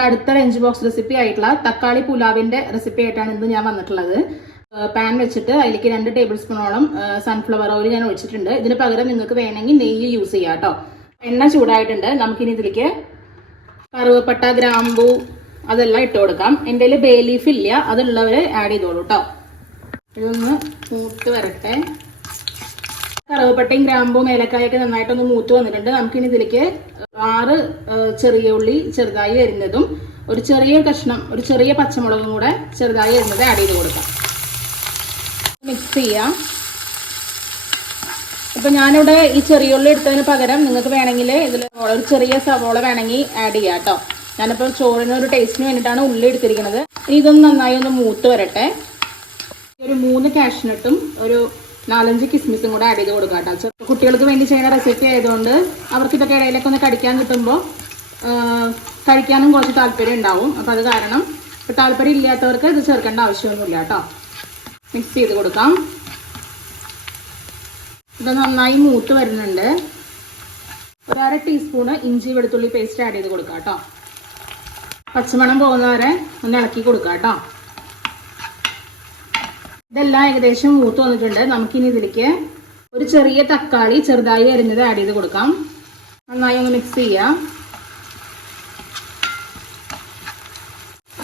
നമ്മുടെ അടുത്ത lunch box recipe ആയിട്ടുള്ള തക്കാളി പുലാവിന്റെ റെസിപ്പി ആയിട്ടാണ് ഇന്ന് ഞാൻ വന്നിട്ടുള്ളത്. പാൻ വെച്ചിട്ട് അതിലേക്ക് 2 ടേബിൾ സ്പൂണോളം സൺഫ്ലവർ ഓയിൽ ഞാൻ ഒഴിച്ചിട്ടുണ്ട്. ഇതിന് പകരം നിങ്ങൾക്ക് വേണമെങ്കിൽ നെയ്യ് യൂസ് ചെയ്യാം കേട്ടോ. എണ്ണ ചൂടായിട്ടുണ്ട്. നമുക്കിനി ഇതിലേക്ക് കറുവപ്പട്ട, ഗ്രാമ്പൂ അതെല്ലാം ഇട്ട് കൊടുക്കാം. എൻ്റെ കയ്യിൽ ബേ ലീഫ് ഇല്ല, അതുള്ളവർ ആഡ് ചെയ്തോളൂ കേട്ടോ. ഇതൊന്ന് മൂത്ത് വരട്ടെ. കറുവപ്പട്ടയും ഗ്രാമ്പും ഏലക്കായൊക്കെ നന്നായിട്ടൊന്ന് മൂത്ത് വന്നിട്ടുണ്ട്. നമുക്കിനി ഇതിലേക്ക് 6 ചെറിയ ഉള്ളി ചെറുതായി അരിഞ്ഞതും ഒരു ചെറിയ കഷ്ണം, ഒരു ചെറിയ പച്ചമുളകും കൂടെ ചെറുതായി അരിഞ്ഞത് ആഡ് ചെയ്ത് കൊടുക്കാം. മിക്സ് ചെയ്യാം. ഇപ്പം ഞാനിവിടെ ഈ ചെറിയ ഉള്ളി എടുത്തതിന് പകരം നിങ്ങൾക്ക് വേണമെങ്കിൽ ഇതിൽ ഒരു ചെറിയ സവോള വേണമെങ്കിൽ ആഡ് ചെയ്യാം കേട്ടോ. ഞാനിപ്പോൾ ചോറിന് ഒരു ടേസ്റ്റിന് വേണ്ടിയിട്ടാണ് ഉള്ളി എടുത്തിരിക്കുന്നത്. ഇതൊന്ന് നന്നായി ഒന്ന് മൂത്ത് വരട്ടെ. ഒരു 3 കാഷ്നട്ടും ഒരു 4-5 കിസ്മിസും കൂടെ ആഡ് ചെയ്ത് കൊടുക്കാം കേട്ടോ. കുട്ടികൾക്ക് വേണ്ടി ചെയ്യുന്ന റെസിപ്പി ആയതുകൊണ്ട് അവർക്ക് ഇതൊക്കെ ഇടയിലൊക്കെ ഒന്ന് കടിക്കാൻ കിട്ടുമ്പോൾ കഴിക്കാനും കുറച്ച് താല്പര്യം ഉണ്ടാവും. അപ്പോൾ അത് കാരണം ഇപ്പോൾ താല്പര്യം ഇല്ലാത്തവർക്ക് ഇത് ചേർക്കേണ്ട ആവശ്യമൊന്നുമില്ല കേട്ടോ. മിക്സ് ചെയ്ത് കൊടുക്കാം. ഇത് നന്നായി മൂത്ത് വരുന്നുണ്ട്. ഒരു 1/2 ടീസ്പൂണ് ഇഞ്ചി വെളുത്തുള്ളി പേസ്റ്റ് ആഡ് ചെയ്ത് കൊടുക്കാം കേട്ടോ. പച്ചമണം പോകുന്നവരെ ഒന്ന് ഇളക്കി കൊടുക്കാം കേട്ടോ. ഇതെല്ലാം ഏകദേശം മൂത്ത് വന്നിട്ടുണ്ട്. നമുക്കിനി ഇതിലേക്ക് ഒരു ചെറിയ തക്കാളി ചെറുതായി അരിഞ്ഞത് ആഡ് ചെയ്ത് കൊടുക്കാം. നന്നായി ഒന്ന് മിക്സ് ചെയ്യാം.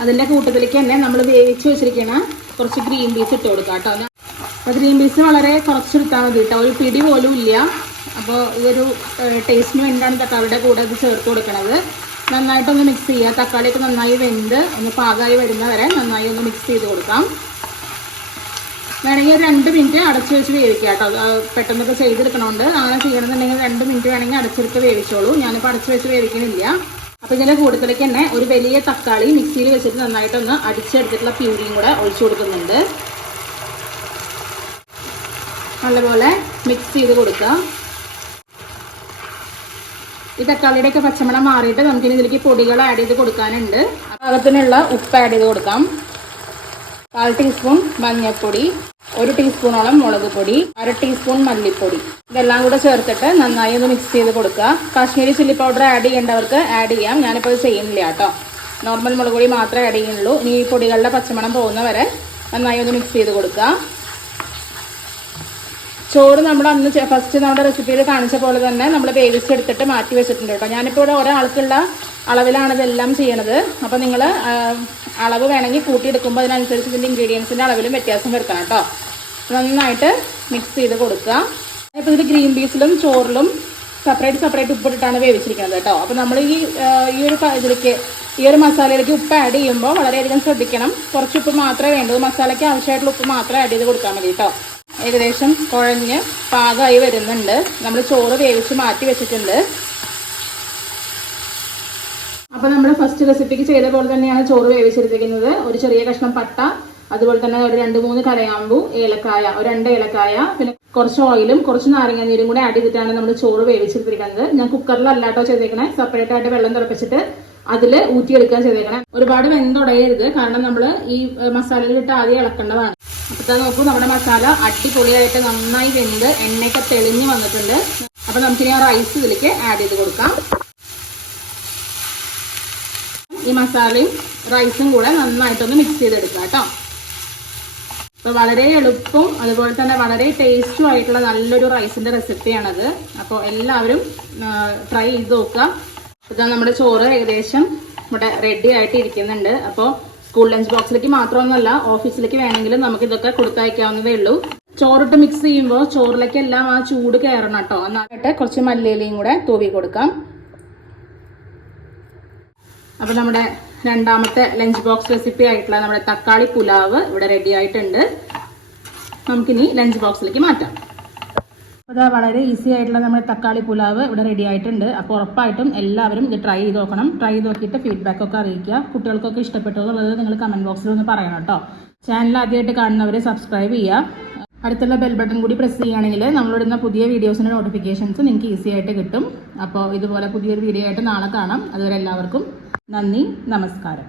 അതിൻ്റെ കൂട്ടത്തിലേക്ക് തന്നെ നമ്മൾ വേവിച്ച് വെച്ചിരിക്കുന്ന കുറച്ച് ഗ്രീൻ പീസ് ഇട്ട് കൊടുക്കാം കേട്ടോ. അപ്പോൾ ഗ്രീൻ പീസ് വളരെ കുറച്ചെടുത്താൽ മതി കേട്ടോ, ഒരു പിടി പോലും ഇല്ല. അപ്പോൾ ഇതൊരു ടേസ്റ്റിന് വേണ്ടിയാണ് തക്കാളിയുടെ കൂടെ ഇത് ചേർത്ത് കൊടുക്കണത്. നന്നായിട്ടൊന്ന് മിക്സ് ചെയ്യുക. തക്കാളിയൊക്കെ നന്നായി വെന്ത് ഒന്ന് പാകമായി വരുന്നവരെ നന്നായി ഒന്ന് മിക്സ് ചെയ്ത് കൊടുക്കാം. വേണമെങ്കിൽ 2 മിനിറ്റ് അടച്ചു വെച്ച് വേവിക്കുക കേട്ടോ. പെട്ടെന്നൊക്കെ ചെയ്തെടുക്കണോണ്ട് അങ്ങനെ ചെയ്യണമെന്നുണ്ടെങ്കിൽ 2 മിനിറ്റ് വേണമെങ്കിൽ അടച്ചെടുത്ത് വേവിച്ചോളൂ. ഞാനിപ്പോൾ അടച്ചു വെച്ച് വേവിക്കണില്ല. അപ്പോൾ ഇതിൻ്റെ കൂട്ടത്തിലേക്ക് തന്നെ ഒരു വലിയ തക്കാളി മിക്സിയിൽ വെച്ചിട്ട് നന്നായിട്ടൊന്ന് അടിച്ചെടുത്തിട്ടുള്ള പ്യൂരിയും കൂടെ ഒഴിച്ചു കൊടുക്കുന്നുണ്ട്. നല്ലപോലെ മിക്സ് ചെയ്ത് കൊടുക്കുക. ഈ തക്കാളിയുടെയൊക്കെ പച്ചമണം മാറിയിട്ട് നമുക്കിനി ഇതിലേക്ക് പൊടികൾ ആഡ് ചെയ്ത് കൊടുക്കാനുണ്ട്. പാകത്തിനുള്ള ഉപ്പ് ആഡ് ചെയ്ത് കൊടുക്കാം. 1/4 ടീസ്പൂൺ മഞ്ഞൾപ്പൊടി, 1 ടീസ്പൂണോളം മുളക് പൊടി, 1/2 ടീസ്പൂൺ മല്ലിപ്പൊടി, ഇതെല്ലാം കൂടെ ചേർത്തിട്ട് നന്നായി ഒന്ന് മിക്സ് ചെയ്ത് കൊടുക്കുക. കാശ്മീരി ചില്ലി പൗഡർ ആഡ് ചെയ്യേണ്ടവർക്ക് ആഡ് ചെയ്യാം. ഞാനിപ്പോൾ ഇത് ചെയ്യുന്നില്ല കേട്ടോ. നോർമൽ മുളക് പൊടി മാത്രമേ ആഡ് ചെയ്യുന്നുള്ളൂ. ഇനി ഈ പൊടികളുടെ പച്ചമണം പോകുന്നവരെ നന്നായി ഒന്ന് മിക്സ് ചെയ്ത് കൊടുക്കുക. ചോറ് നമ്മൾ അന്ന് ഫസ്റ്റ് നമ്മുടെ റെസിപ്പിയിൽ കാണിച്ച പോലെ തന്നെ നമ്മൾ വേവിച്ചെടുത്തിട്ട് മാറ്റി വെച്ചിട്ടുണ്ട് കേട്ടോ. ഞാനിപ്പോൾ ഇവിടെ ഒരാൾക്കുള്ള അളവിലാണ് ഇതെല്ലാം ചെയ്യണത്. അപ്പോൾ നിങ്ങൾ അളവ് വേണമെങ്കിൽ കൂട്ടിയെടുക്കുമ്പോൾ അതിനനുസരിച്ച് ഇതിൻ്റെ ഇൻഗ്രീഡിയൻസിൻ്റെ അളവിലും വ്യത്യാസം വരുത്തണം കേട്ടോ. നന്നായിട്ട് മിക്സ് ചെയ്ത് കൊടുക്കുക. ഇപ്പോൾ ഇത് ഗ്രീൻ പീസിലും ചോറിലും സെപ്പറേറ്റ് ഉപ്പിട്ടിട്ടാണ് വേവിച്ചിരിക്കുന്നത് കേട്ടോ. അപ്പോൾ നമ്മൾ ഈ ഒരു മസാലയിലേക്ക് ഉപ്പ് ആഡ് ചെയ്യുമ്പോൾ വളരെയധികം ശ്രദ്ധിക്കണം. കുറച്ച് ഉപ്പ് മാത്രമേ വേണ്ടൂ. മസാലയ്ക്ക് ആവശ്യമായിട്ടുള്ള ഉപ്പ് മാത്രമേ ആഡ് ചെയ്ത് കൊടുക്കാൻ മതി കേട്ടോ. ഏകദേശം കുഴഞ്ഞ് പാകമായി വരുന്നുണ്ട്. നമ്മൾ ചോറ് വേവിച്ച് മാറ്റി വെച്ചിട്ടുണ്ട്. അപ്പോൾ നമ്മൾ ഫസ്റ്റ് റെസിപ്പിക്ക് ചെയ്ത പോലെ തന്നെയാണ് ചോറ് വേവിച്ചെടുത്തിരിക്കുന്നത്. ഒരു ചെറിയ കഷ്ണം പട്ട, അതുപോലെ തന്നെ ഒരു 2-3 കരയാമ്പൂ, ഏലക്കായ, ഒരു 2 ഏലക്കായ, പിന്നെ കുറച്ച് ഓയിലും കുറച്ച് നാരങ്ങ നീരും കൂടെ ആഡ് ചെയ്തിട്ടാണ് നമ്മൾ ചോറ് വേവിച്ചെടുത്തിരിക്കുന്നത്. ഞാൻ കുക്കറിലല്ലാട്ടോ ചെയ്തേക്കണേ, സെപ്പറേറ്റ് ആയിട്ട് വെള്ളം തിളപ്പിച്ചിട്ട് അതിൽ ഊറ്റിയെടുക്കാൻ ചെയ്തേക്കണം. ഒരുപാട് വെന്തുടയരുത്, കാരണം നമ്മൾ ഈ മസാലയിലിട്ട് ആദ്യം ഇളക്കേണ്ടതാണ്. അപ്പോൾ നോക്കൂ, നമ്മുടെ മസാല അടിപൊളിയായിട്ട് നന്നായി വെന്ത് എണ്ണയൊക്കെ തെളിഞ്ഞ് വന്നിട്ടുണ്ട്. അപ്പോൾ നമുക്കിനി ആ റൈസ് ഇതിലേക്ക് ആഡ് ചെയ്ത് കൊടുക്കാം. ഈ മസാലയും റൈസും കൂടെ നന്നായിട്ടൊന്ന് മിക്സ് ചെയ്തെടുക്കാം കേട്ടോ. അപ്പോൾ വളരെ എളുപ്പവും അതുപോലെ തന്നെ വളരെ ടേസ്റ്റും ആയിട്ടുള്ള നല്ലൊരു റൈസിൻ്റെ റെസിപ്പിയാണത്. അപ്പോൾ എല്ലാവരും ട്രൈ ചെയ്ത് നോക്കുക. ഇതാ നമ്മുടെ ചോറ് ഏകദേശം ഇവിടെ റെഡി ആയിട്ട് ഇരിക്കുന്നുണ്ട്. അപ്പോൾ സ്കൂൾ ലഞ്ച് ബോക്സിലേക്ക് മാത്രമൊന്നുമല്ല, ഓഫീസിലേക്ക് വേണമെങ്കിലും നമുക്കിതൊക്കെ കൊടുത്തയക്കാവുന്നതേ ഉള്ളൂ. ചോറിട്ട് മിക്സ് ചെയ്യുമ്പോൾ ചോറിലേക്ക് എല്ലാം ആ ചൂട് കയറണം കേട്ടോ. എന്നായിട്ട് കുറച്ച് മല്ലിയിലയും കൂടെ തൂവി കൊടുക്കാം. അപ്പോൾ നമ്മുടെ രണ്ടാമത്തെ ലഞ്ച് ബോക്സ് റെസിപ്പി ആയിട്ടുള്ള നമ്മുടെ തക്കാളി പുലാവ് ഇവിടെ റെഡി ആയിട്ടുണ്ട്. നമുക്കിനി ലഞ്ച് ബോക്സിലേക്ക് മാറ്റാം. അപ്പോൾ വളരെ ഈസി ആയിട്ടുള്ള നമ്മുടെ തക്കാളി പുലാവ് ഇവിടെ റെഡി ആയിട്ടുണ്ട്. അപ്പോൾ ഉറപ്പായിട്ടും എല്ലാവരും ഇത് ട്രൈ ചെയ്ത് നോക്കണം. ട്രൈ ചെയ്ത് നോക്കിയിട്ട് ഫീഡ്ബാക്കൊക്കെ അറിയിക്കുക. കുട്ടികൾക്കൊക്കെ ഇഷ്ടപ്പെട്ടു എന്നുള്ളത് നിങ്ങൾ കമൻറ്റ് ബോക്സിൽ ഒന്ന് പറയണം കേട്ടോ. ചാനൽ ആദ്യമായിട്ട് കാണുന്നവർ സബ്സ്ക്രൈബ് ചെയ്യുക. അടുത്തുള്ള ബെൽ ബട്ടൺ കൂടി പ്രസ് ചെയ്യുകയാണെങ്കിൽ നമ്മളിടുന്ന പുതിയ വീഡിയോസിൻ്റെ നോട്ടിഫിക്കേഷൻസ് നിങ്ങൾക്ക് ഈസി ആയിട്ട് കിട്ടും. അപ്പോൾ ഇതുപോലെ പുതിയൊരു വീഡിയോ ആയിട്ട് നാളെ കാണാം. അതുവരെ എല്ലാവർക്കും നന്ദി, നമസ്കാരം.